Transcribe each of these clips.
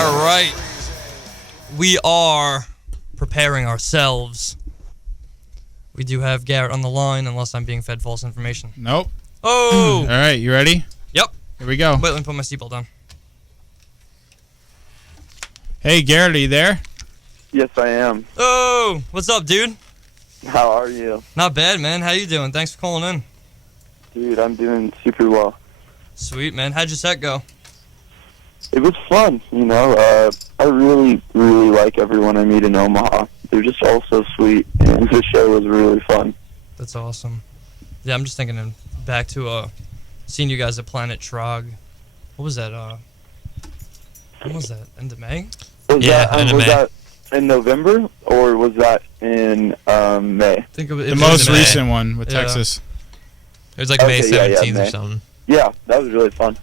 All right. We are preparing ourselves. We do have Garrett on the line, unless I'm being fed false information. Nope. Oh! All right, you ready? Yep. Here we go. Wait, let me put my seatbelt on. Hey, Garrett, are you there? Yes, I am. Oh! What's up, dude? How are you? Not bad, man. How you doing? Thanks for calling in. Dude, I'm doing super well. Sweet, man. How'd your set go? It was fun, you know. I really, really like everyone I meet in Omaha. They're just all so sweet, and the show was really fun. That's awesome. Yeah, I'm just thinking back to seeing you guys at Planet Trog. What was that? When was that? End of May? Was that in November, or was that in May? I think it was The most recent one with Yeah. Texas. It was like May 17th May. or something. Yeah, that was really fun.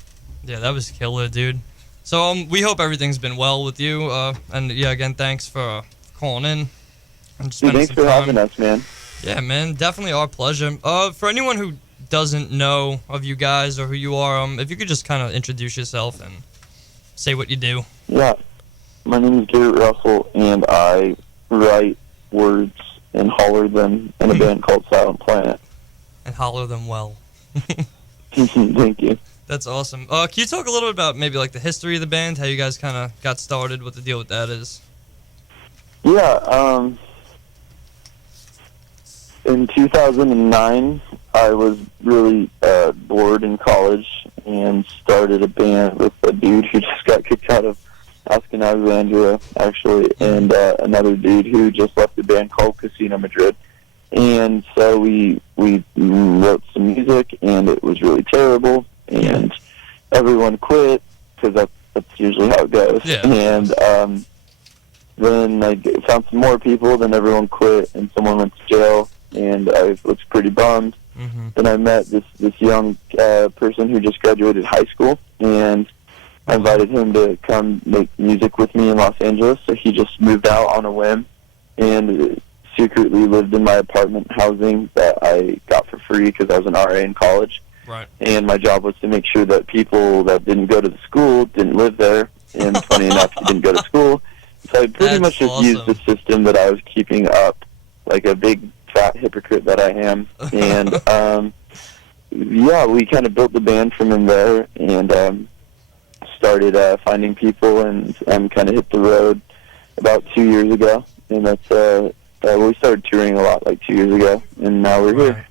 Yeah, that was killer, dude. So we hope everything's been well with you. And yeah, again, thanks for calling in and Dude, spending thanks some for time. having us, man. Yeah, man, definitely our pleasure. For anyone who doesn't know of you guys or who you are, if you could just kind of introduce yourself and say what you do. Yeah, my name is Garrett Russell, and I write words and holler them in a band called Silent Planet. And holler them well. Thank you. That's awesome. Can you talk a little bit about maybe like the history of the band, how you guys kind of got started, what the deal with that is? Yeah, in 2009, I was really bored in college and started a band with a dude who just got kicked out of Askin Alexandria, actually, and another dude who just left a band called Casino Madrid. And so we wrote some music, and it was really terrible, and everyone quit, because that's usually how it goes. Yeah. And then I found some more people, then everyone quit, and someone went to jail, and I was pretty bummed. Mm-hmm. Then I met this young person who just graduated high school, and I invited him to come make music with me in Los Angeles, so he just moved out on a whim, and secretly lived in my apartment housing that I got for free because I was an RA in college. Right. And my job was to make sure that people that didn't go to the school didn't live there, and funny enough, he didn't go to school. So I pretty much just used the system that I was keeping up, like a big fat hypocrite that I am. And yeah, we kind of built the band from in there, and started finding people, and kind of hit the road about 2 years ago. And that's we started touring a lot like 2 years ago, and now we're here.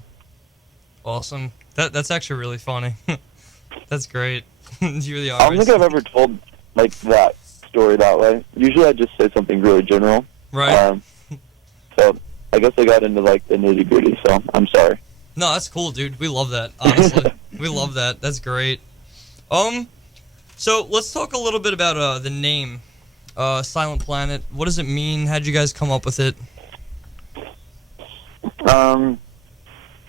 Awesome. That's actually really funny. That's great. You're the I don't think I've ever told like that story that way. Usually I just say something really general. Right. So I guess I got into like the nitty gritty, so I'm sorry. No, that's cool, dude. We love that, honestly. We love that. That's great. So let's talk a little bit about the name, Silent Planet. What does it mean? How'd you guys come up with it?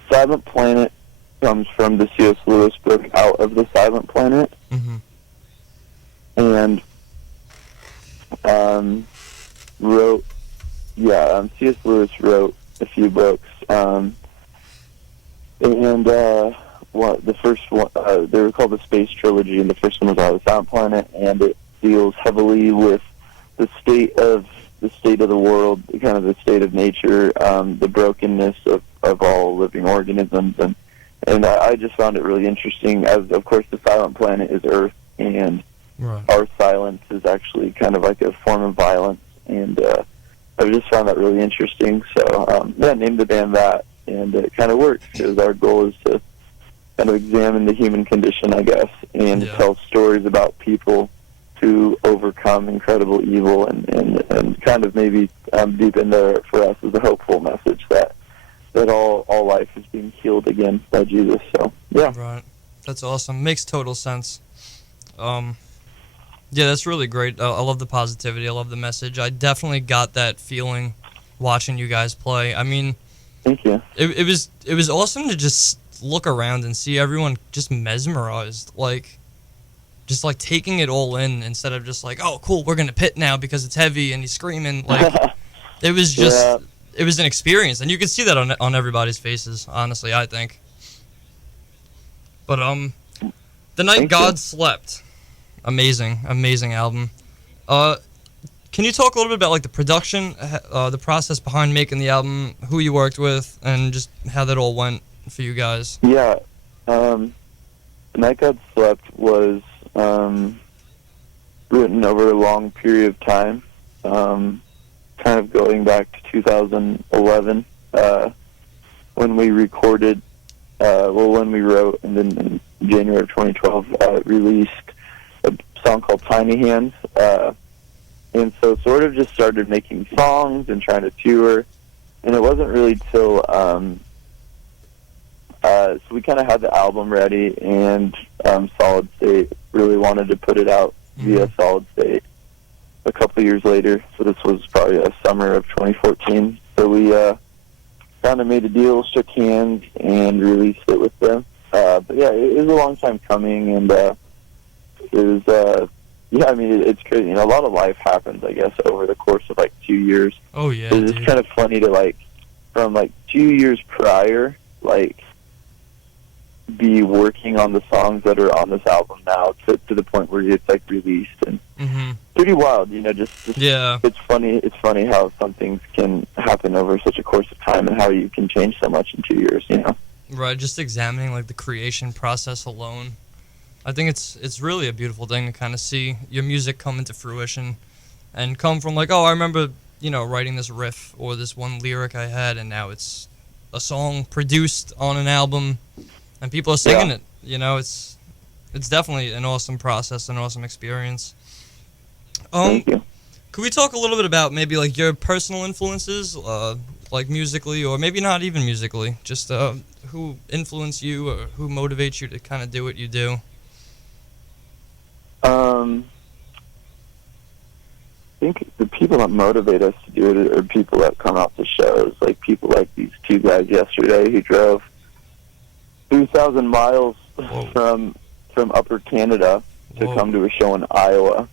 Silent Planet comes from the C.S. Lewis book Out of the Silent Planet. Mm-hmm. And C.S. Lewis wrote a few books. The first one, they were called the Space Trilogy, and the first one was Out of the Silent Planet, and it deals heavily with the state of the world, kind of the state of nature, the brokenness of all living organisms, and I just found it really interesting, as of course the silent planet is Earth, and our silence is actually kind of like a form of violence, and I just found that really interesting, so named the band that, and it kind of works, because our goal is to kind of examine the human condition, I guess, and tell stories about people to overcome incredible evil, and kind of maybe deep in there for us is a hopeful message that all life is being healed again by Jesus. So yeah, right, that's awesome. Makes total sense. Yeah, that's really great. I love the positivity. I love the message. I definitely got that feeling watching you guys play. I mean, thank you. It was awesome to just look around and see everyone just mesmerized, just like taking it all in instead of just like, oh, cool, we're gonna pit now because it's heavy and he's screaming. Like, it was just, it was an experience, and you could see that on everybody's faces. Honestly, I think. But The Night God Slept, amazing album. Can you talk a little bit about like the production, the process behind making the album, who you worked with, and just how that all went for you guys? Yeah. Night God Slept was written over a long period of time, kind of going back to 2011, when we recorded, when we wrote, and then in January of 2012 released a song called Tiny Hands, and so sort of just started making songs and trying to tour, and it wasn't really till, so we kind of had the album ready, and Solid State really wanted to put it out via Solid State a couple years later, so this was probably a summer of 2014, so we kind of made a deal, shook hands, and released it with them. But yeah, it was a long time coming, and it was, yeah, I mean, it's crazy. You know, a lot of life happens, I guess, over the course of, like, 2 years. Oh, yeah, it's just kind of funny to, like, from, like, 2 years prior, like, be working on the songs that are on this album now to the point where it's, like, released. And pretty wild, you know, just yeah. It's funny how some things can happen over such a course of time and how you can change so much in 2 years, you know? Right, just examining, like, the creation process alone. I think it's really a beautiful thing to kind of see your music come into fruition and come from like, oh, I remember, you know, writing this riff or this one lyric I had, and now it's a song produced on an album and people are singing it. You know, it's definitely an awesome process, an awesome experience. Thank you. Could we talk a little bit about maybe like your personal influences, like musically, or maybe not even musically, just who influence you or who motivates you to kind of do what you do? I think the people that motivate us to do it are people that come out to shows, like people like these two guys yesterday who drove 2,000 miles from Upper Canada to come to a show in Iowa,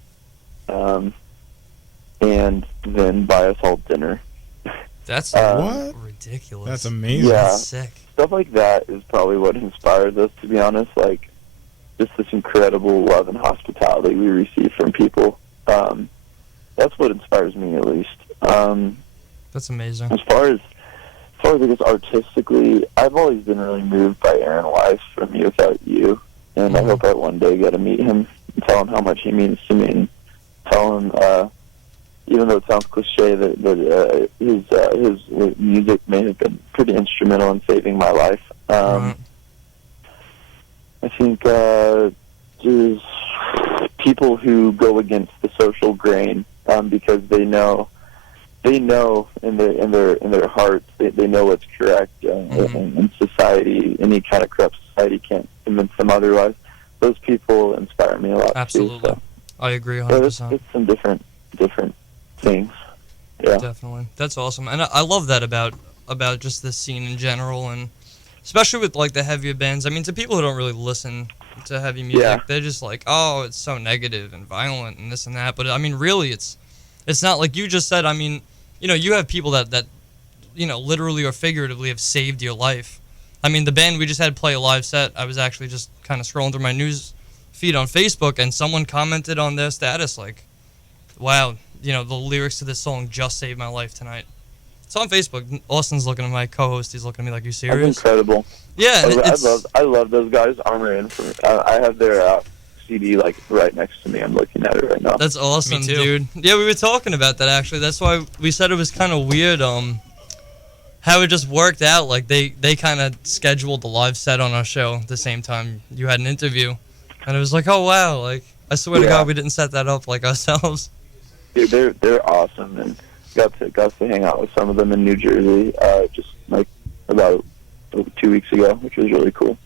and then buy us all dinner. That's what? Ridiculous. That's amazing. Yeah, That's sick. Stuff like that is probably what inspires us, to be honest. Like, just this incredible love and hospitality we receive from people. That's what inspires me, at least. That's amazing. As far as I guess artistically, I've always been really moved by Aaron Weiss from Me Without You, and I hope I one day get to meet him and tell him how much he means to me, and tell him, even though it sounds cliche, that his music may have been pretty instrumental in saving my life. I think there's people who go against the social grain because they know in their hearts they know what's correct, and society, any kind of corrupt society, can't convince them otherwise. Those people inspire me a lot. Absolutely, too, so. I agree 100%. So it's some different things. Yeah, definitely. That's awesome, and I love that about just this scene in general, and especially with like the heavier bands. I mean, to people who don't really listen to heavy music, they're just like, oh, it's so negative and violent and this and that. But I mean, really, it's not like you just said. I mean, you know, you have people that you know, literally or figuratively have saved your life. I mean, the band we just had play a live set, I was actually just kind of scrolling through my news feed on Facebook, and someone commented on their status like, wow, you know, the lyrics to this song just saved my life tonight. It's on Facebook. Austin's looking at my co-host. He's looking at me like, you serious? That's incredible. Yeah. I love those guys. Armor In. I have their CD like right next to me. I'm looking at it right now. That's awesome, Me too. dude. Yeah, we were talking about that actually. That's why we said it was kind of weird how it just worked out. Like they kind of scheduled the live set on our show at the same time you had an interview. And it was like, oh wow, like I swear to God we didn't set that up like ourselves. Dude, they're awesome, and got to hang out with some of them in New Jersey just like about 2 weeks ago, which was really cool.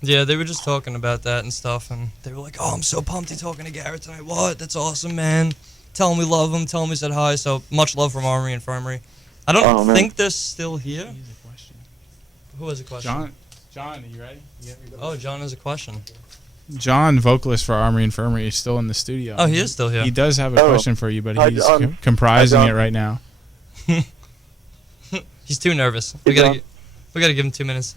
Yeah, they were just talking about that and stuff, and they were like, oh, I'm so pumped you're talking to Garrett tonight. What? That's awesome, man. Tell him we love him. Tell him we said hi. So much love from Armory Infirmary. I don't think they're still here. Who has a question? John, are you ready? Oh, John has a question. John, vocalist for Armory Infirmary, is still in the studio. Oh, he is still here. He does have a question for you, but Hi, he's John. comprising Hi, John. it right now. He's too nervous. Hey, We gotta give him 2 minutes.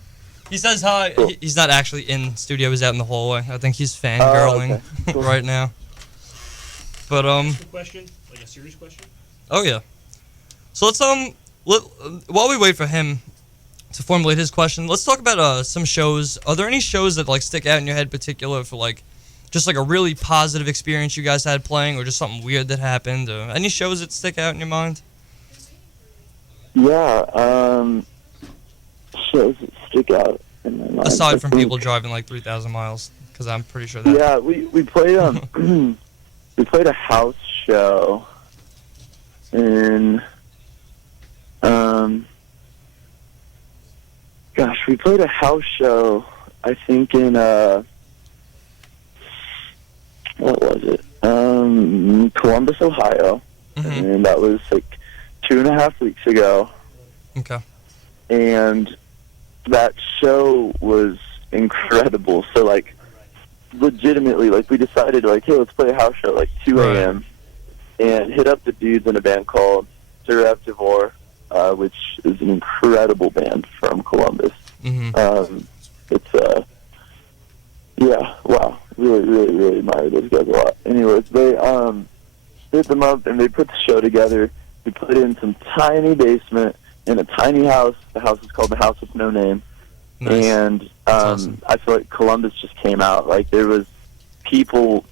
He says hi. Cool. He's not actually in studio. He's out in the hallway. I think he's fangirling okay. Cool. right now. But A question, like a serious question. oh yeah. So let's while we wait for him to formulate his question, let's talk about some shows. Are there any shows that like stick out in your head, particular for like just like a really positive experience you guys had playing, or just something weird that happened, or any shows that stick out in your mind? Yeah, shows that stick out in my mind. Aside from people driving like 3,000 miles, because I'm pretty sure that. Yeah, we played we played a house show in we played a house show, I think, in what was it? Columbus, Ohio. Mm-hmm. And that was like 2.5 weeks ago. Okay. And that show was incredible. So, like, legitimately, like, we decided, like, hey, let's play a house show at, like, 2 a.m. and hit up the dudes in a band called Sir Devor, which is an incredible band from Columbus. Mm-hmm. It's, yeah, wow. Really, really, really admire those guys a lot. Anyways, they hit them up, and they put the show together. We put it in some tiny basement in a tiny house. The house is called the House with No Name. Nice. And awesome. I feel like Columbus just came out. Like, there was people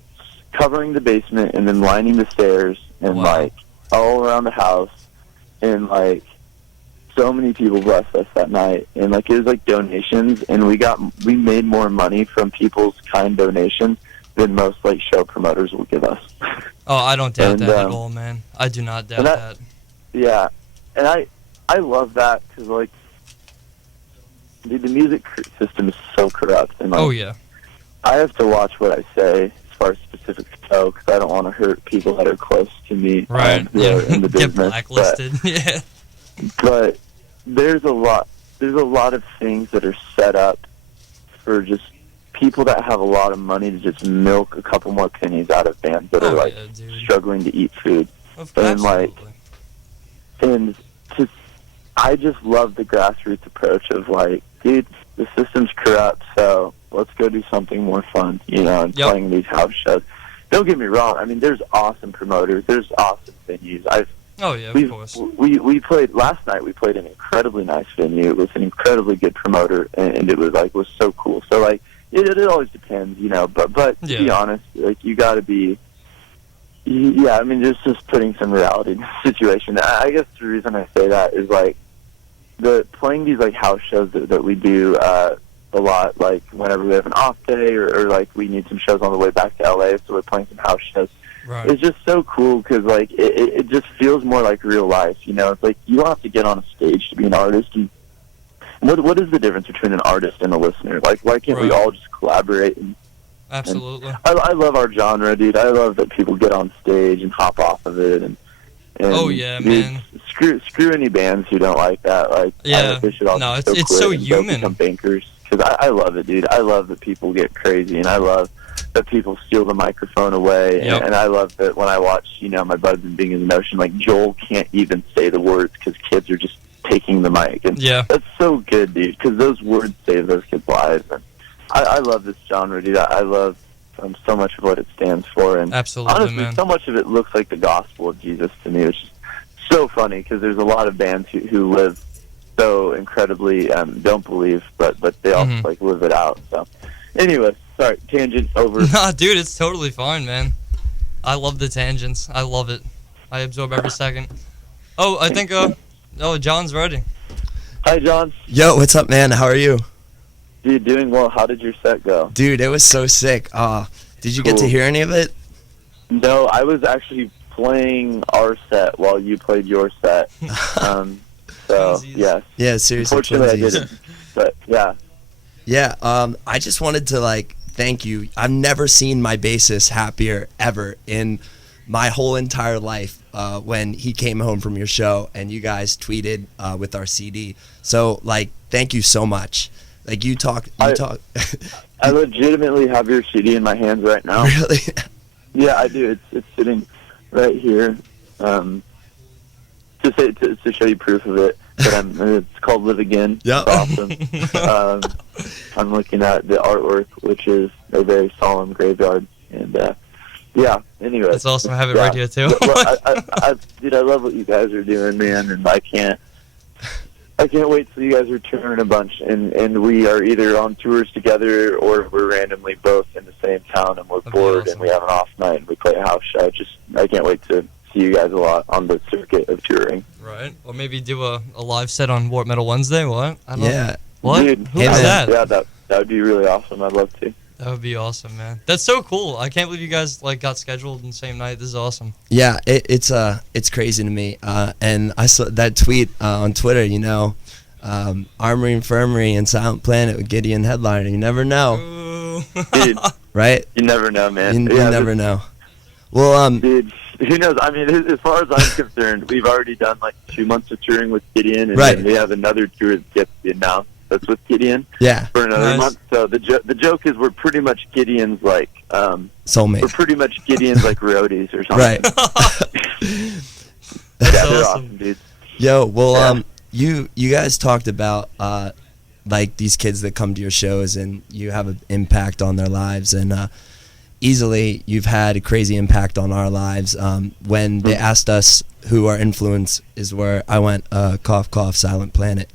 covering the basement and then lining the stairs and, wow. like, all around the house. And, like, so many people blessed us that night. And, like, it was, like, donations. And we made more money from people's kind donations than most, like, show promoters will give us. Oh, I don't doubt and, that at all, man. I do not doubt that. Yeah. And I love that because, like, the music system is so corrupt. And, like, Oh, yeah. I have to watch what I say as far as specific show because I don't want to hurt people that are close to me. Right. Who are in the Get business. blacklisted. Yeah. But there's a lot of things that are set up for just people that have a lot of money to just milk a couple more pennies out of bands that are, like, struggling to eat food. And, like, and just, I just love the grassroots approach of, like, dude, the system's corrupt, so let's go do something more fun, you know, and playing these house shows. Don't get me wrong. I mean, there's awesome promoters. There's awesome venues. Oh, yeah, of course. We played, last night we played an incredibly nice venue. It was an incredibly good promoter, and it was, like, was so cool. So, like, it always depends, you know, but to be honest, like, you got to be, yeah, I mean, just putting some reality in the situation. I guess the reason I say that is, like, playing these, like, house shows that we do a lot, like, whenever we have an off day or, like, we need some shows on the way back to LA, so we're playing some house shows. Right. It's just so cool because, like, it just feels more like real life, you know? It's like you don't have to get on a stage to be an artist. And what is the difference between an artist and a listener? Like, why can't we all just collaborate? Absolutely. I love our genre, dude. I love that people get on stage and hop off of it. And oh, yeah, man. Screw any bands who don't like that. Like, yeah. They should all it's so human. Become bankers. Because I love it, dude. I love that people get crazy, and I love that people steal the microphone away. Yep. And I love that when I watch, you know, my buds and Being in the Ocean, like, Joel can't even say the words because kids are just taking the mic. And that's so good, dude, because those words save those kids' lives. And I love this genre, dude. I love so much of what it stands for. And absolutely, honestly, man. So much of it looks like the gospel of Jesus to me. It's just so funny because there's a lot of bands who live so incredibly don't believe, but they also like live it out. So, anyway, sorry, tangent over. Nah, dude, it's totally fine, man. I love the tangents. I love it. I absorb every second. Oh, I think John's ready. Hi, John. Yo, what's up, man? How are you? Dude, doing well. How did your set go? Dude, it was so sick. Did you get to hear any of it? No, I was actually playing our set while you played your set. So, yes. Yeah, seriously. Unfortunately, I didn't. But, yeah. Yeah, I just wanted to, like, thank you. I've never seen my bassist happier ever in my whole entire life when he came home from your show and you guys tweeted with our CD. So, like, thank you so much. Like, you talk. I legitimately have your CD in my hands right now. Really? Yeah, I do. It's sitting right here. To show you proof of it, but it's called Live Again. Yep. It's awesome. I'm looking at the artwork, which is a very solemn graveyard, and Yeah. Anyway, That's awesome. I have it right here too. Well, dude, I love what you guys are doing, man, and I can't wait till you guys are touring a bunch, and we are either on tours together or we're randomly both in the same town and we're bored and we have an off night and we play a house show. I can't wait to see you guys a lot on the circuit of touring. Right. Or maybe do a live set on Warp Metal Wednesday. What? I don't know. What? Dude, Who is that? Yeah, that would be really awesome. I'd love to. That would be awesome, man. That's so cool. I can't believe you guys got scheduled in the same night. This is awesome. Yeah, it's crazy to me. And I saw that tweet on Twitter. Armory Infirmary and Silent Planet with Gideon headliner. You never know. Ooh. Dude, right? You never know, man. You never know. Well, dude, who knows? I mean, as far as I'm concerned, we've already done like 2 months of touring with Gideon, and then we have another tour that gets announced. That's with Gideon. Yeah. For another month. So the joke is we're pretty much Gideon's like soulmate. We're pretty much Gideon's like roadies or something. Right. They're awesome, dude. Yo, well, you guys talked about like these kids that come to your shows and you have an impact on their lives, and easily you've had a crazy impact on our lives. When they asked us who our influence is, where I went, cough cough, Silent Planet.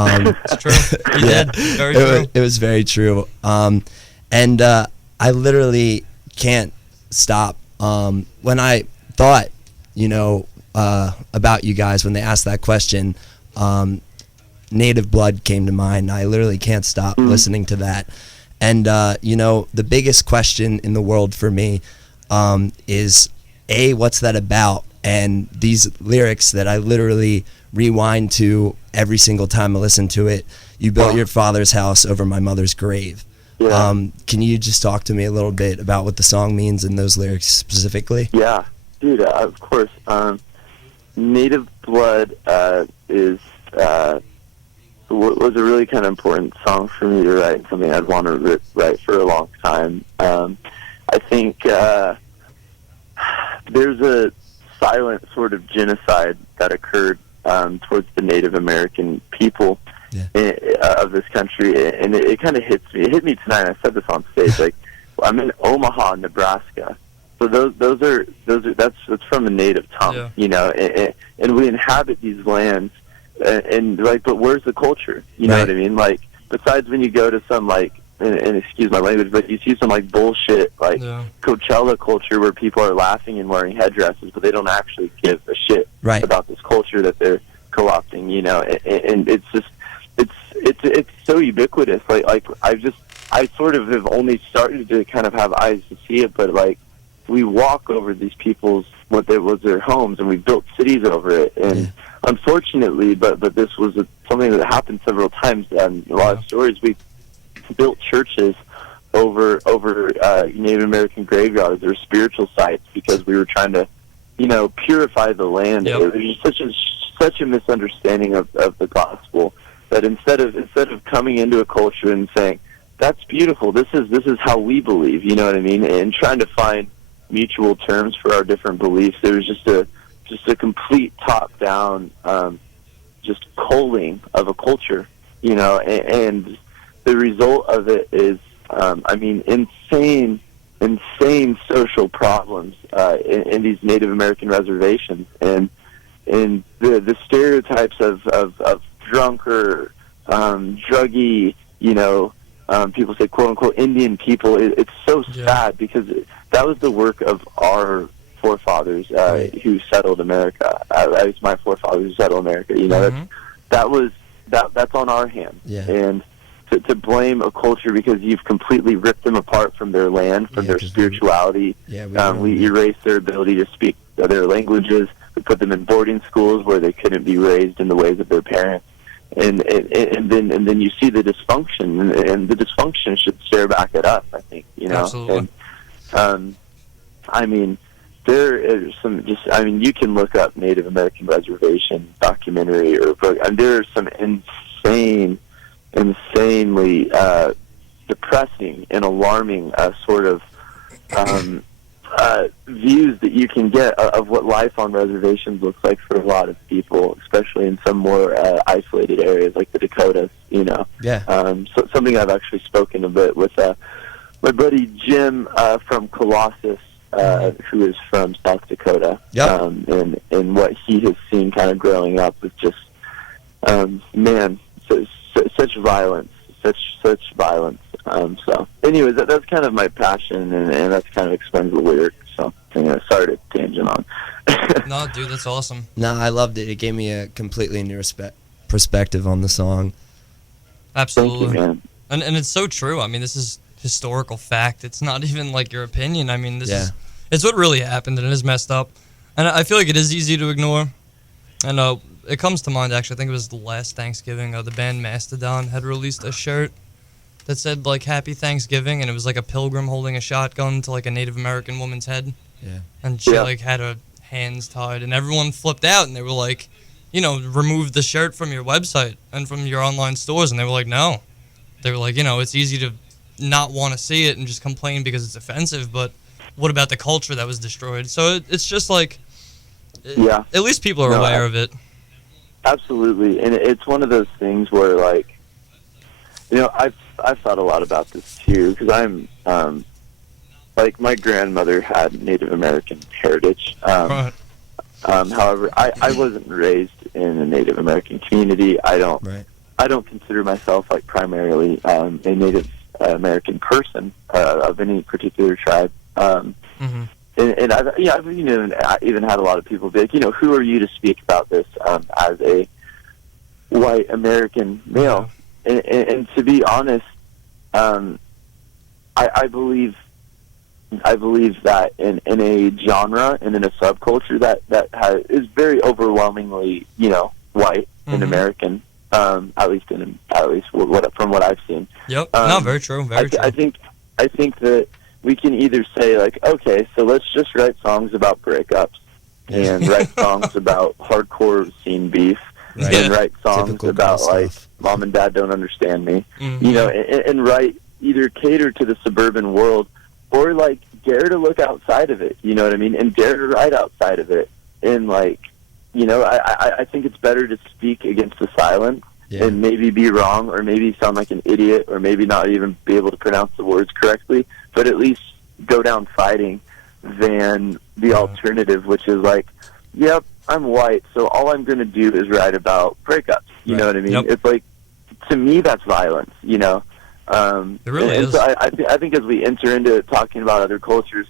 It's true. You did. Very true. It was very true. And I literally can't stop. When I thought, about you guys, when they asked that question, Native Blood came to mind. I literally can't stop listening to that. And, the biggest question in the world for me is, A, what's that about? And these lyrics that I literally rewind to every single time I listen to it. You built your father's house over my mother's grave. Yeah. Can you just talk to me a little bit about what the song means and those lyrics specifically? Yeah, dude, of course. Native Blood was a really kind of important song for me to write, something I'd want to write for a long time. I think there's a silent sort of genocide that occurred towards the Native American people of this country, and it kind of hits me. It hit me tonight. I said this on stage. Like, I'm in Omaha, Nebraska. So that's from a native tongue, and we inhabit these lands, and like, but where's the culture? You know what I mean? Like, besides when you go to some like, and excuse my language, but you see some like bullshit like Coachella culture where people are laughing and wearing headdresses, but they don't actually give a shit about this culture that they're co-opting, and it's just it's so ubiquitous. Like I sort of have only started to kind of have eyes to see it, but like we walk over these people's what was their homes, and we built cities over it, and unfortunately, but this was something that happened several times. A lot of stories we built churches over Native American graveyards or spiritual sites because we were trying to, purify the land. It was such a misunderstanding of the gospel that instead of coming into a culture and saying that's beautiful, this is how we believe, you know what I mean, and trying to find mutual terms for our different beliefs, there was just a complete top down just culling of a culture, and the result of it is, insane social problems in these Native American reservations, and the stereotypes of drunker, druggy, people say quote unquote Indian people. It's so sad because that was the work of our forefathers who settled America. At least my forefathers who settled America. That's on our hands. And to blame a culture because you've completely ripped them apart from their land, from their spirituality. We erased their ability to speak their languages. We put them in boarding schools where they couldn't be raised in the ways of their parents. And then you see the dysfunction, and the dysfunction should stare back at us, I think, Absolutely. And there is some you can look up Native American reservation documentary or book, and there are some insanely depressing and alarming sort of views that you can get of what life on reservations looks like for a lot of people, especially in some more isolated areas like the Dakotas. So something I've actually spoken a bit with my buddy Jim from Colossus who is from South Dakota. Yep. And what he has seen kind of growing up with just, man, such violence, such violence. So, anyways, that's kind of my passion, and that's kind of explains the lyrics. So, sorry to tangent on. No, dude, that's awesome. No, I loved it. It gave me a completely new perspective on the song. Absolutely. Thank you, man. And it's so true. I mean, this is historical fact. It's not even like your opinion. I mean, it's what really happened, and it is messed up. And I feel like it is easy to ignore. And it comes to mind, actually, I think it was the last Thanksgiving, the band Mastodon had released a shirt that said, like, Happy Thanksgiving, and it was like a pilgrim holding a shotgun to, like, a Native American woman's head. Yeah. And she, like, had her hands tied, and everyone flipped out, and they were like, remove the shirt from your website and from your online stores, and they were like, no. They were like, it's easy to not want to see it and just complain because it's offensive, but what about the culture that was destroyed? So it's just like, at least people are aware of it. Absolutely, and it's one of those things where, like, I've thought a lot about this too, because I'm, like, my grandmother had Native American heritage. Right. However, I wasn't raised in a Native American community. I don't consider myself, like, primarily a Native American person of any particular tribe. And I've even had a lot of people be like, who are you to speak about this as a white American male? And to be honest, I believe that in a genre and in a subculture that is very overwhelmingly, white and American, at least from what I've seen. Yep. No, very true. Very true. I think that we can either say, like, okay, so let's just write songs about breakups and write songs about hardcore scene beef and write songs Typical about, like, stuff. mom and dad don't understand me, and write, either cater to the suburban world or, like, dare to look outside of it, you know what I mean, and dare to write outside of it. And, like, I think it's better to speak against the silence and maybe be wrong, or maybe sound like an idiot, or maybe not even be able to pronounce the words correctly, but at least go down fighting, than the alternative, which is like, yep, I'm white, so all I'm going to do is write about breakups. You know what I mean? Yep. It's like, to me, that's violence, It really is. So I think as we enter into talking about other cultures,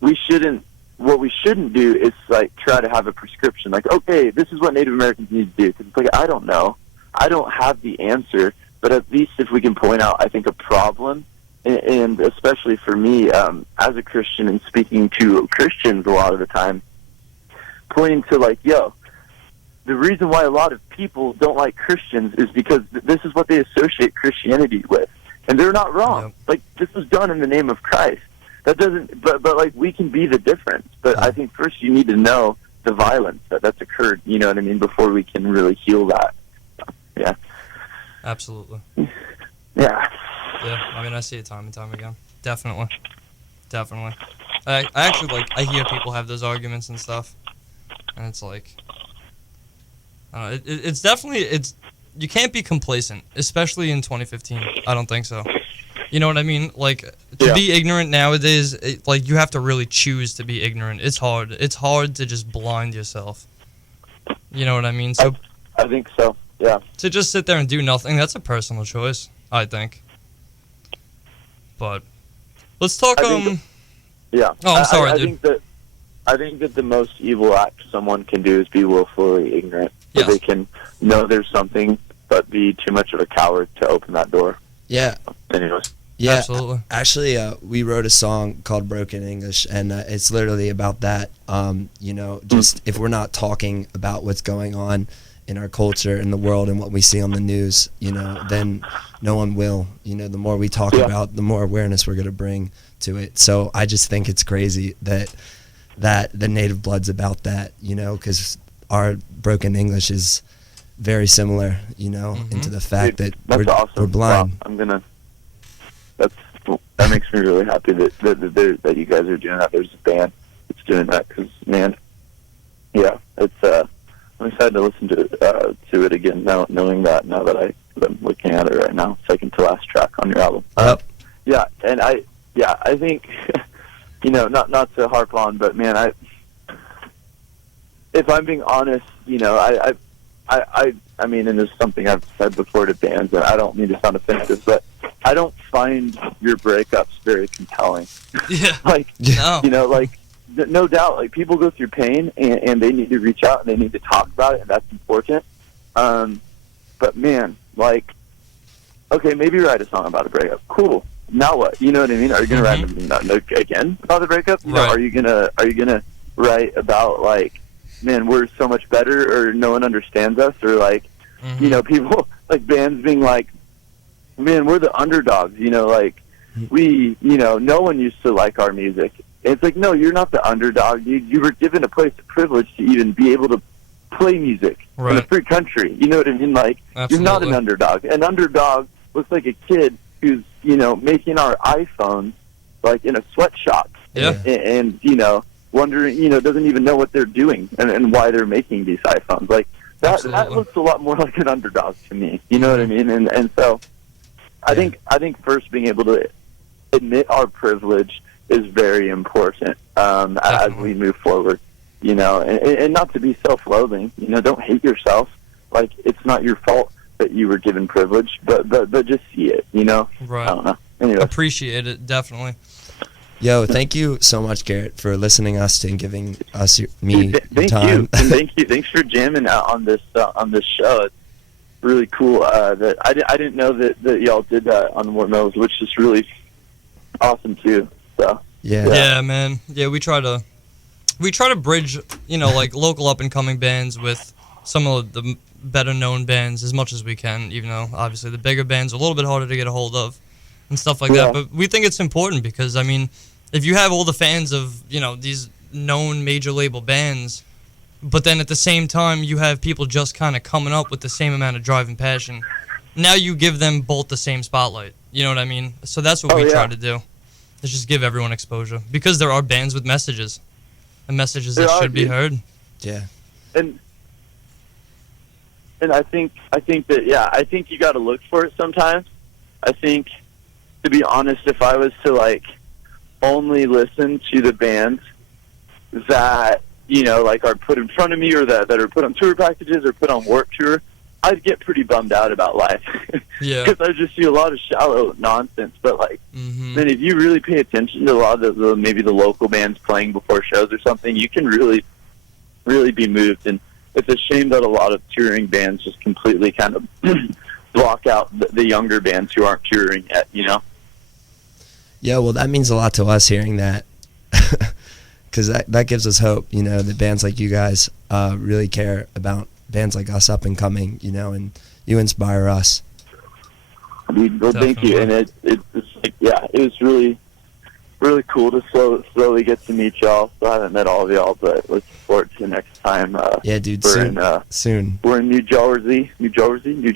what we shouldn't do is, like, try to have a prescription, like, okay, this is what Native Americans need to do. Because it's like, I don't know. I don't have the answer, but at least if we can point out, I think, a problem, and especially for me, as a Christian and speaking to Christians a lot of the time, pointing to, like, yo, the reason why a lot of people don't like Christians is because this is what they associate Christianity with. And they're not wrong. Yep. Like, this was done in the name of Christ. That doesn't, but like, we can be the difference. But I think first you need to know the violence that's occurred, you know what I mean, before we can really heal that. Yeah. Absolutely. Yeah. Yeah, I mean, I see it time and time again. Definitely. I actually, like, I hear people have those arguments and stuff, and it's like, it's definitely, you can't be complacent, especially in 2015. I don't think so. You know what I mean? Like, to be ignorant nowadays, like, you have to really choose to be ignorant. It's hard. It's hard to just blind yourself. You know what I mean? So I think so. Yeah. To just sit there and do nothing, that's a personal choice, I think. But let's talk. Yeah. Oh, I'm sorry, dude. I think that the most evil act someone can do is be willfully ignorant. So Yes. they can know there's something, but be too much of a coward to open that door. Yeah. Anyways. Yeah, Absolutely. Actually, we wrote a song called Broken English, and it's literally about that. Just if we're not talking about what's going on in our culture, in the world, and what we see on the news, then no one will. The more we talk about, the more awareness we're going to bring to it. So I just think it's crazy that the Native Blood's about that, because our Broken English is very similar, into the fact that That's awesome. we're blind. Wow, that makes me really happy that you guys are doing that. There's a band that's doing that, because, man, yeah, it's I'm excited to listen to it again now that I'm looking at it right now. Second to last track on your album. Yep. Yeah, and I think not to harp on, but man, if I'm being honest, I mean, and there's something I've said before to bands, and I don't mean to sound offensive, but I don't find your breakups very compelling. Yeah. No. No doubt, like, people go through pain, and they need to reach out, and they need to talk about it, and that's important. But man, like, okay, maybe write a song about a breakup. Cool. Now what? You know what I mean? Are you gonna write again about the breakup? Right. Are you gonna write about, like, man, we're so much better, or no one understands us, or like, people, like, bands being like, man, we're the underdogs, like, we, no one used to like our music. It's like, no, you're not the underdog. You were given a place of privilege to even be able to play music in a free country. You know what I mean? Like, Absolutely. You're not an underdog. An underdog looks like a kid who's, making our iPhones, like, in a sweatshop. Yeah. And wondering, doesn't even know what they're doing and why they're making these iPhones. Like, that looks a lot more like an underdog to me. You know what I mean? And so I think first being able to admit our privilege is very important as we move forward, and not to be self-loathing. Don't hate yourself. Like, it's not your fault that you were given privilege, but just see it, Right. I don't know. Anyway. Appreciate it, definitely. Yo, thank you so much, Garrett, for listening us and giving us me Thank time. you. And thank you. Thanks for jamming out on this show. It's really cool. That I didn't know that y'all did that on War Mills, which is really awesome too. So Yeah, man. Yeah, we try to bridge, like, local up and coming bands with some of the better known bands as much as we can, even though obviously the bigger bands are a little bit harder to get a hold of and stuff like that. But we think it's important because, I mean, if you have all the fans of, these known major label bands, but then at the same time you have people just kind of coming up with the same amount of drive and passion, now you give them both the same spotlight. You know what I mean? So that's what we try to do, is just give everyone exposure, because there are bands with messages and messages that should be heard. Yeah. And I think that I think you got to look for it sometimes. I think, to be honest, if I was to, like, only listen to the bands that like, are put in front of me, or that are put on tour packages or put on Warped Tour, I'd get pretty bummed out about life. Yeah. Because I just see a lot of shallow nonsense. But, like, then if you really pay attention to a lot of the maybe the local bands playing before shows or something, you can really, really be moved. And it's a shame that a lot of touring bands just completely kind of block out the younger bands who aren't touring yet, Yeah, well, that means a lot to us hearing that, because that gives us hope, that bands like you guys really care about bands like us up and coming, and you inspire us. Well, thank you. And it's like, it was really, really cool to slowly get to meet y'all. So I haven't met all of y'all, but looking forward to next time. Yeah, dude, soon. We're in New Jersey. New Jersey. The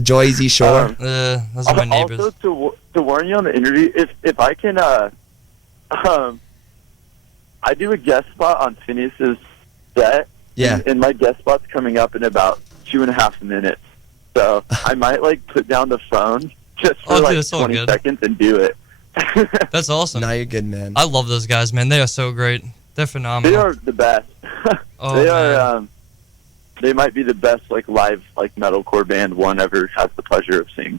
Jersey Shore. Those are my neighbors. Also, to warn you on the interview, if I can, I do a guest spot on Phineas's set. Yeah. And my guest spot's coming up in about 2.5 minutes. So I might, like, put down the phone just for 20 seconds and do it. That's awesome. Now you're good, man. I love those guys, man. They are so great. They're phenomenal. They are the best. They are. They might be the best, like, live, like, metalcore band one ever has the pleasure of seeing.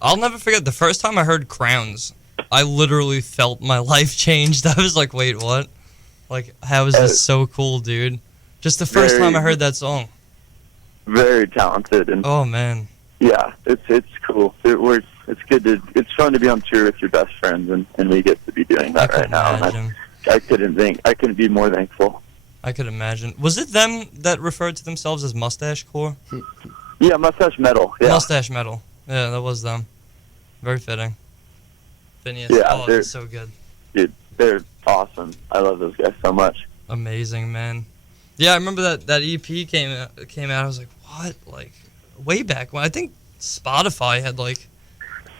I'll never forget the first time I heard Crowns. I literally felt my life changed. I was like, wait, what? Like, how is this so cool, dude? Just the first time I heard that song. Very talented. And oh, man. Yeah, it's cool. It's good it's fun to be on tour with your best friends, and we get to be doing that right now. I couldn't be more thankful. I could imagine. Was it them that referred to themselves as Mustache Core? Yeah, Mustache Metal. Yeah. Mustache Metal. Yeah, that was them. Very fitting. Phineas. Yeah, they're so good. Dude, they're awesome. I love those guys so much. Amazing, man. Yeah, I remember that EP came out. I was like, what? Like, way back when. I think Spotify had, like,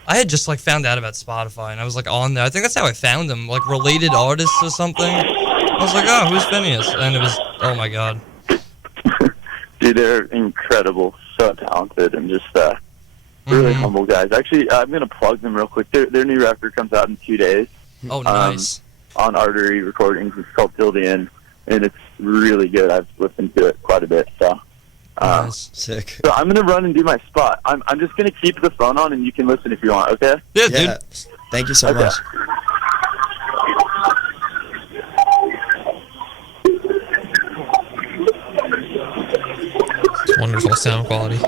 I had just, like, found out about Spotify, and I was, like, on there. I think that's how I found them, like, related artists or something. I was like, oh, who's Phineas? And it was, oh, my God. Dude, they're incredible. So talented, and just, Really humble guys. Actually, I'm gonna plug them real quick. Their new record comes out in 2 days. Oh, nice. On Artery Recordings. It's called Till the End, and it's really good. I've listened to it quite a bit. So, Nice. Sick. so I'm gonna run and do my spot. I'm just gonna keep the phone on, and you can listen if you want. Okay? Yeah, Yeah. dude. Thank you so Okay. much. It's wonderful sound quality.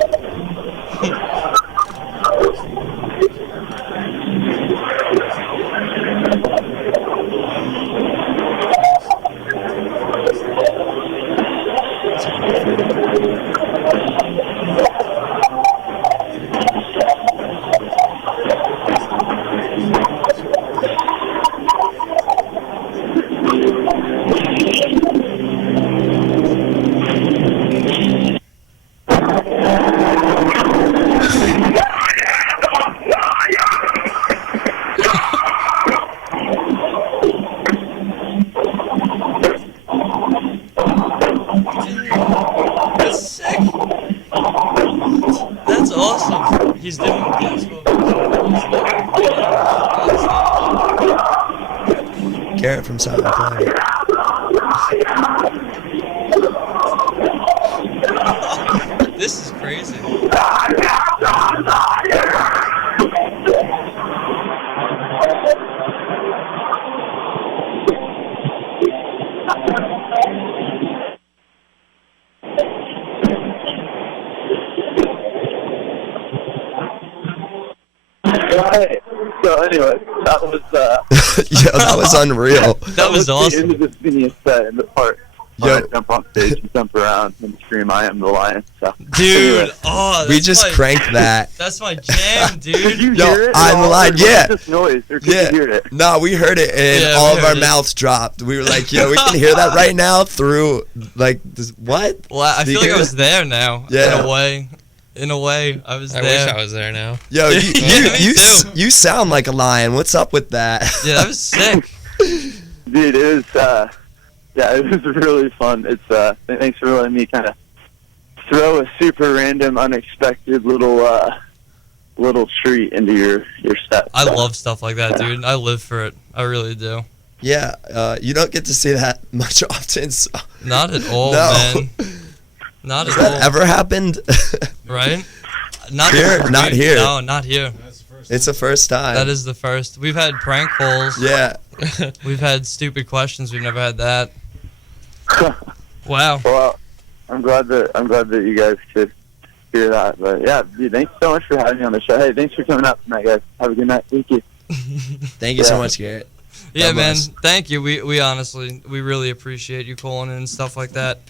That's sick. That's awesome. He's doing dance Garrett from Silent Planet. This is crazy. Hey, so anyway, that was Yeah, that was unreal. That was the awesome. end of the Phineas set in the part. Yo. I jump on stage and jump around and scream, "I am the lion." So, Dude, oh, We that's just my, cranked that. That's my jam, Did dude. you Yo, hear it? I'm Or lying, was yeah. it just noise, or could Yeah. you hear it? No, we heard it, and Yeah, all we of our heard it. mouths dropped. We were like, "Yo, we can hear that right now through like this, what?" Well, I feel like I was there now. Yeah. In a way. In a way, I was I there. wish I was there now. Yo, you Yeah, me too. you sound like a lion. What's up with that? Yeah, that was sick. Dude, it was it was really fun. It's thanks for letting me kind of throw a super random, unexpected little treat into your set. I So, love stuff like that, dude. I live for it. I really do. Yeah, you don't get to see that much often. So. Not at all, No. man. Not Has at all. that ever happened? Right? Not Here? Not here. No, not here. It's the first time. That is the first. We've had prank calls. Yeah. We've had stupid questions. We've never had that. Wow. well, I'm glad that you guys could hear that. But yeah, dude, thanks so much for having me on the show. Hey, thanks for coming out tonight, guys. Have a good night. Thank you. Thank you so Yeah. much, Garrett. Yeah, God man. bless. Thank you. We honestly, we really appreciate you calling in and stuff like that.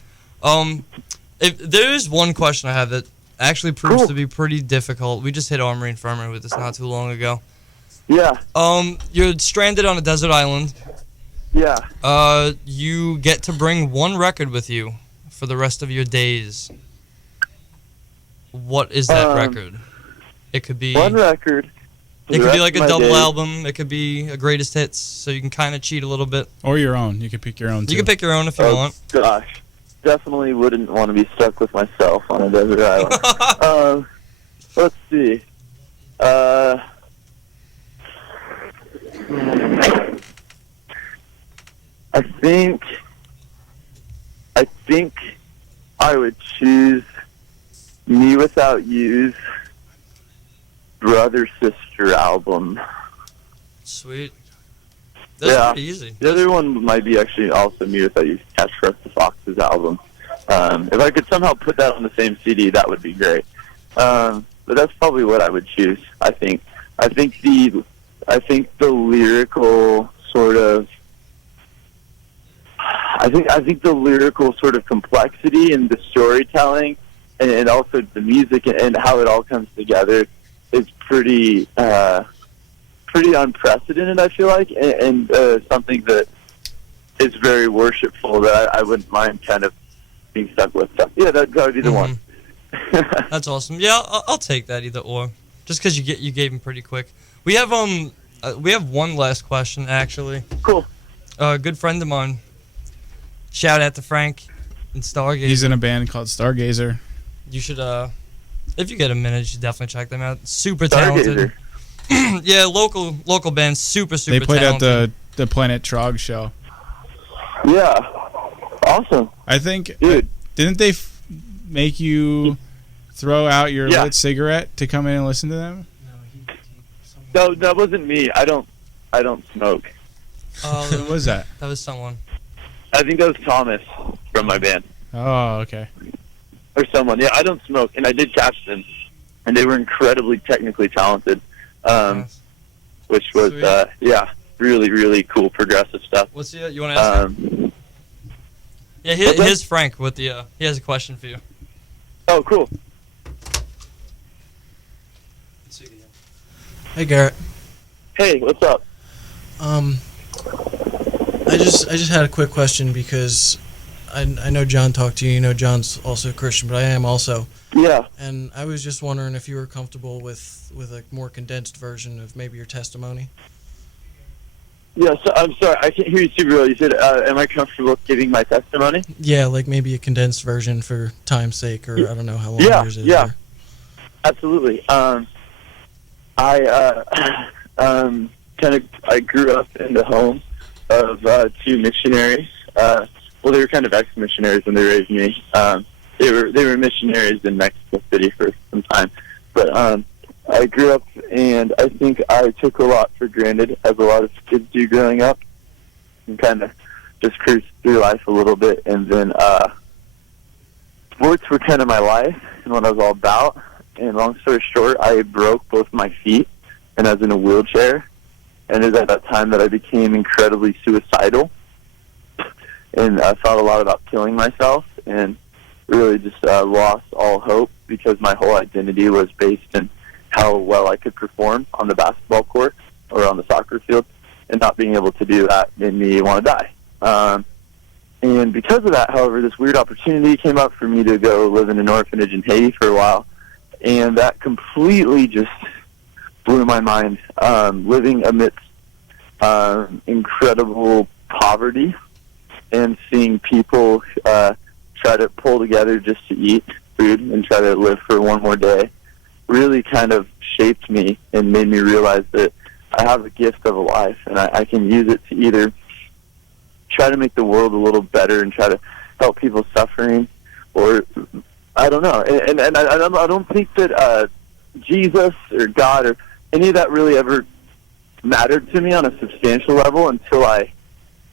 If there is one question I have that actually proves Cool. to be pretty difficult. We just hit Armory Infirmary with this not too long ago. Yeah, You're stranded on a desert island. yeah. You get to bring one record with you for the rest of your days. What is that record? It could be One record. it could be like a my double days. album. It could be a greatest hits, so you can kind of cheat a little bit. Or your own. You can pick your own, too. You can pick your own if you Oh want. gosh, definitely wouldn't want to be stuck with myself on a desert island. Let's see. I think I would choose Me Without You's Brother Sister album. Sweet. That's Yeah. pretty easy. The other one might be actually also Me Without You's Catch for the Foxes album. If I could somehow put that on the same CD, that would be great. But that's probably what I would choose. I think the lyrical sort of. I think the lyrical sort of complexity and the storytelling, and also the music and how it all comes together, is pretty unprecedented. I feel like, and something that is very worshipful that I wouldn't mind kind of being stuck with. So, yeah, that would be the one. That's awesome. Yeah, I'll take that either or. Just because you gave him pretty quick. We have one last question actually. Cool. A good friend of mine. Shout out to Frank and Stargazer. He's in a band called Stargazer. You should If you get a minute, you should definitely check them out. Super talented. Stargazer. Yeah, local band, super They played talented. at the Planet Trog show. Yeah. Awesome. I think, Dude. didn't they make you throw out your Yeah. lit cigarette to come in and listen to them? No, that wasn't me. I don't smoke. Who was that? That was someone. I think that was Thomas from my band. Oh, okay. Or someone. Yeah, I don't smoke, and I did catch them, and they were incredibly technically talented, Nice. which was, Sweet. really, really cool progressive stuff. What's the? You want to ask? Yeah, what's that? here's Frank with the. He has a question for you. Oh, cool. Hey Garrett. Hey, what's up? I just had a quick question because I know John talked to you. You know John's also a Christian, but I am also. Yeah. And I was just wondering if you were comfortable with a more condensed version of maybe your testimony. Yeah, so I'm sorry, I can't hear you super well. You said, am I comfortable giving my testimony? Yeah, like maybe a condensed version for time's sake, or I don't know how long Yeah, yours is. yeah. or- Absolutely. I grew up in the home of two missionaries. Well, they were kind of ex-missionaries when they raised me. They were missionaries in Mexico City for some time, but I grew up, and I think I took a lot for granted, as a lot of kids do growing up, and kind of just cruised through life a little bit, and then sports were kind of my life and what I was all about. And long story short, I broke both my feet, and I was in a wheelchair. And it was at that time that I became incredibly suicidal, and I thought a lot about killing myself, and really just lost all hope, because my whole identity was based in how well I could perform on the basketball court or on the soccer field, and not being able to do that made me want to die. And because of that, however, this weird opportunity came up for me to go live in an orphanage in Haiti for a while, and that completely just blew my mind. Living amidst incredible poverty and seeing people try to pull together just to eat food and try to live for one more day really kind of shaped me and made me realize that I have a gift of a life, and I can use it to either try to make the world a little better and try to help people suffering, or I don't know. And I don't think that Jesus or God or any of that really ever mattered to me on a substantial level until I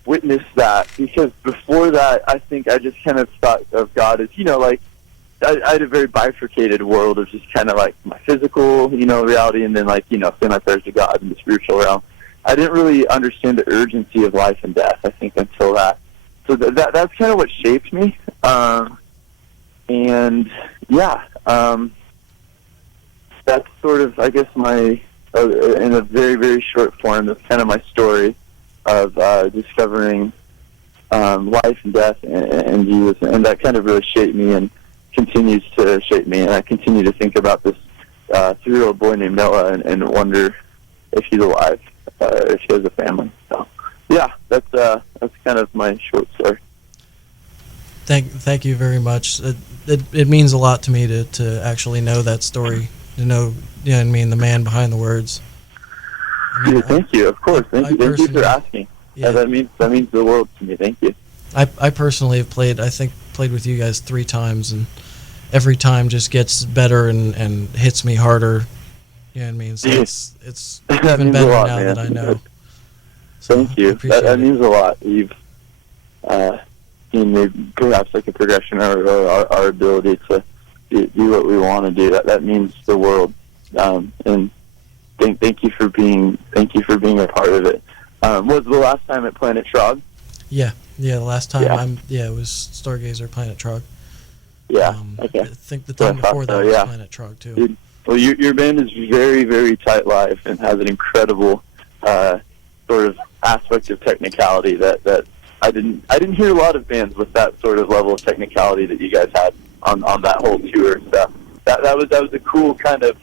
witnessed that. Because before that, I think I just kind of thought of God as, like, I had a very bifurcated world of just kind of like my physical, reality, and then like, saying like there's a God in the spiritual realm. I didn't really understand the urgency of life and death, I think, until that. So that's kind of what shaped me. That's sort of, I guess, my, in a very, very short form, that's kind of my story of discovering life and death and Jesus, and that kind of really shaped me and continues to shape me. And I continue to think about this 3-year-old boy named Noah and wonder if he's alive, if he has a family. So, yeah, that's kind of my short story. Thank you very much. It means a lot to me to actually know that story, to know, the man behind the words. Dude, thank you. Of course, thank you for asking. Yeah. That means the world to me. Thank you. I personally have played with you guys 3 times, and every time just gets better and hits me harder. You know what I mean? So it's That even means a better lot, now man. that I know. So Thank you. I appreciate That it. means a lot. You've seen maybe perhaps like a progression or our ability to do what we want to do. That means the world. And thank you for being a part of it. Was the last time at Planet Trog? Yeah. The last time Yeah. it was Stargazer Planet Trog. Yeah. Okay. I think the time So I thought before that so, was yeah. Planet Trog too. Dude, well, your band is very, very tight live and has an incredible sort of aspect of technicality that I didn't hear a lot of bands with that sort of level of technicality that you guys had on that whole tour and stuff. That was a cool kind of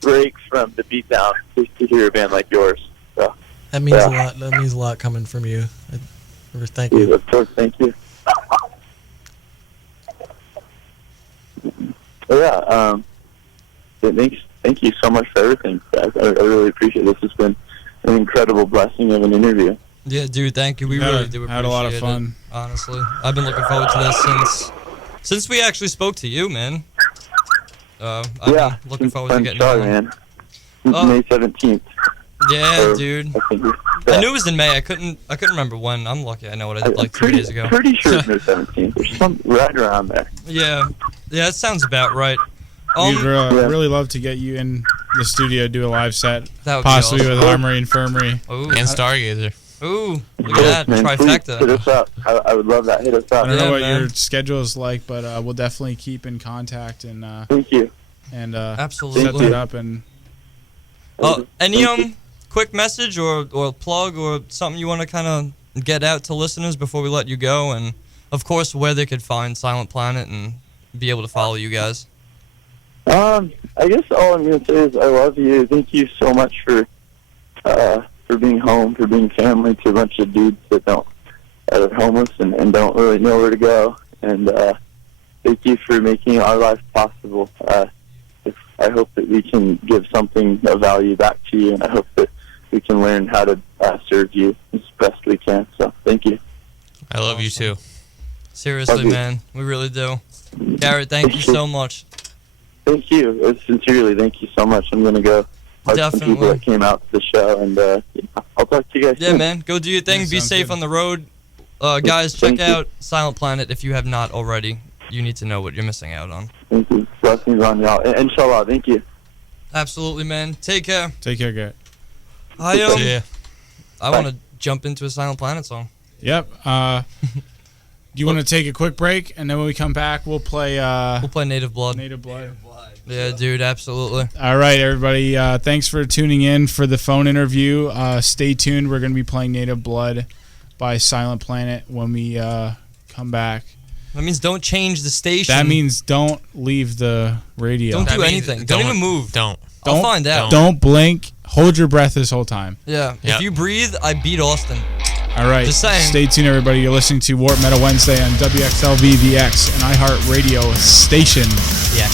break from the beatdown to hear a band like yours. So That means yeah. a lot. That means a lot coming from you. Thank you. Of course, thank you. Yeah. Thank you so much for everything, guys. I really appreciate it. This has been an incredible blessing of an interview. Yeah, dude, thank you. We really do appreciate it. Had a lot of fun. Honestly, I've been looking forward to this since we actually spoke to you, man. I've been looking forward to getting sorry, on. man. Since May 17th. Yeah, dude. I knew it was in May. I couldn't remember when. I'm lucky. I know what I did like 3 days ago. Pretty sure it's May 17th. There's right around there. Yeah, that sounds about right. We'd really love to get you in the studio, do a live set, That would possibly be awesome. with Armory Infirmary. Ooh, And Stargazer. ooh, look at that Man, trifecta. please hit us up. I would love that. Hit us I up. don't know Yeah, what man. your schedule is like, but we'll definitely keep in contact and Thank you. Absolutely. set that up. And Any quick message or plug or something you want to kind of get out to listeners before we let you go, and of course where they could find Silent Planet and be able to follow you guys. I guess all I'm going to say is I love you. Thank you so much for being home, for being family to a bunch of dudes that are homeless and don't really know where to go. And thank you for making our life possible. I hope that we can give something of value back to you, and I hope that we can learn how to serve you as best we can. So thank you. I love you too. Seriously, Love you. man, we really do. Garrett, thank you so much. Thank you. Sincerely, thank you so much. I'm going to go hug some people Definitely. that came out to the show, and I'll talk to you guys Yeah, soon. man, go do your thing. Yeah, Be sounds safe good. on the road. Guys, check Thank you. out Silent Planet if you have not already. You need to know what you're missing out on. Thank you. Blessings on y'all. Inshallah. Thank you. Absolutely, man. Take care. take care, Garrett. I See ya. I want to jump into a Silent Planet song. Yep. Do you want to take a quick break, and then when we come back, we'll play We'll play Native Blood. Native Blood. Yeah, dude, absolutely. All right, everybody. Thanks for tuning in for the phone interview. Stay tuned. We're going to be playing Native Blood by Silent Planet when we come back. That means don't change the station. That means don't leave the radio. Don't That do means anything. Don't even move. Don't. I'll find out. Don't blink. Hold your breath this whole time. Yeah. Yeah. If you breathe, I beat Austin. All right. Just saying. Stay tuned, everybody. You're listening to Warp Metal Wednesday on WXLV, the X, and iHeartRadio station. Yeah.